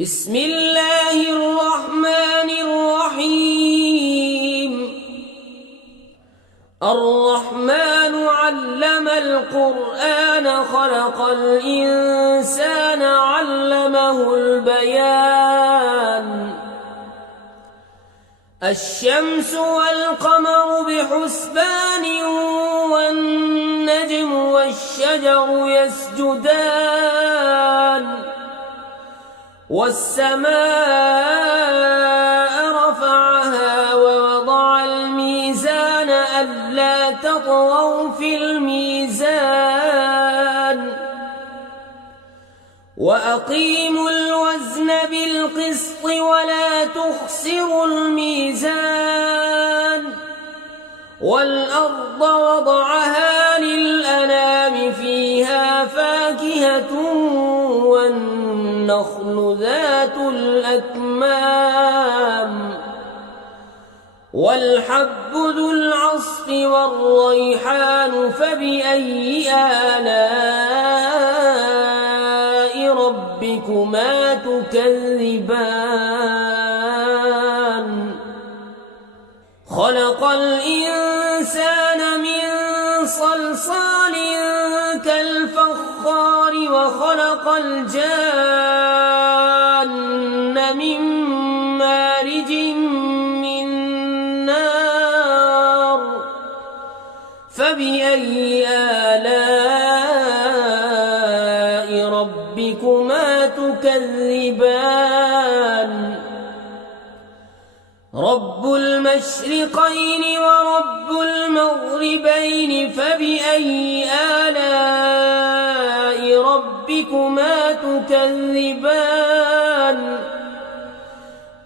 بسم الله الرحمن الرحيم. الرحمن علم القرآن خلق الإنسان علمه البيان. الشمس والقمر بحسبان والنجم والشجر يسجدان والسماء رفعها ووضع الميزان ألا تطغوا في الميزان وأقيموا الوزن بالقسط ولا تخسروا الميزان والأرض وضعها للأنام فيها فاكهة والنخل ذات الأكمام والحب ذو العصف والريحان فبأي آلاء ربكما تكذبان. خلق الإنسان من صلصال كالفخار وخلق الجان من مارج من نار فبأي آلاء ربكما تكذبان. رب المشرقين ورب المغربين فبأي آلاء ربكما تكذبان.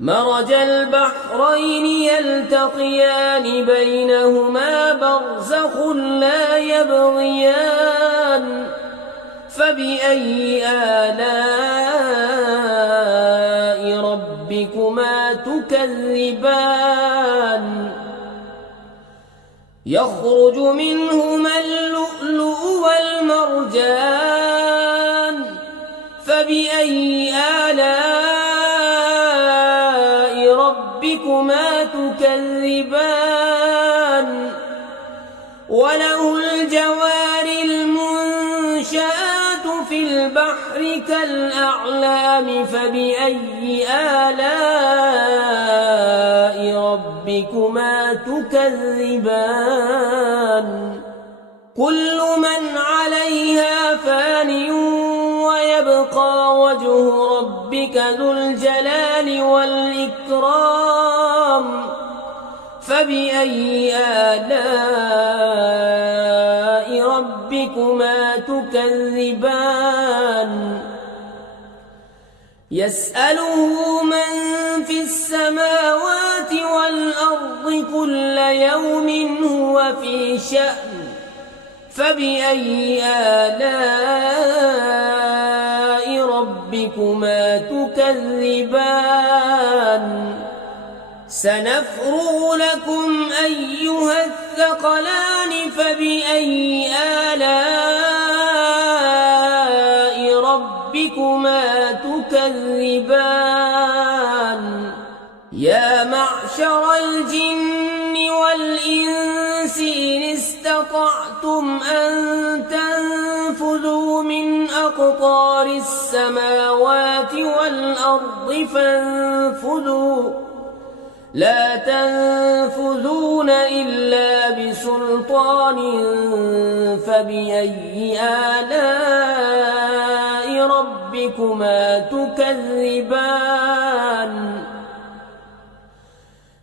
مرج البحرين يلتقيان بينهما برزخ لا يبغيان فبأي آلاء ربكما تكذبان. يخرج منهما اللؤلؤ والمرجان فبأي آلاء ربكما تكذبان. وله الجوار المنشآت في البحر كالأعلام فبأي آلاء ربكما تكذبان. كل من عليها فان ويبقى وجه ربك ذو الجلال والإكرام فبأي آلاء ربكما تكذبان. يسأله من في السماوات والأرض كل يوم هو في شأن فبأي آلاء ربكما تكذبان. سنفرغ لكم أيها الثقلان فبأي آلاء ربكما تكذبان. يا معشر الجن والإنس إن استطعتم أن تنفذوا من أقطار السماوات والأرض فانفذوا لا تنفذون إلا بسلطان فبأي آلاء ربكما تكذبان.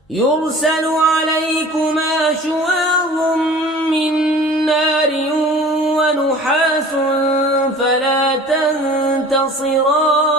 يرسل عليكما شواظ من نار ونحاس فلا تنتصران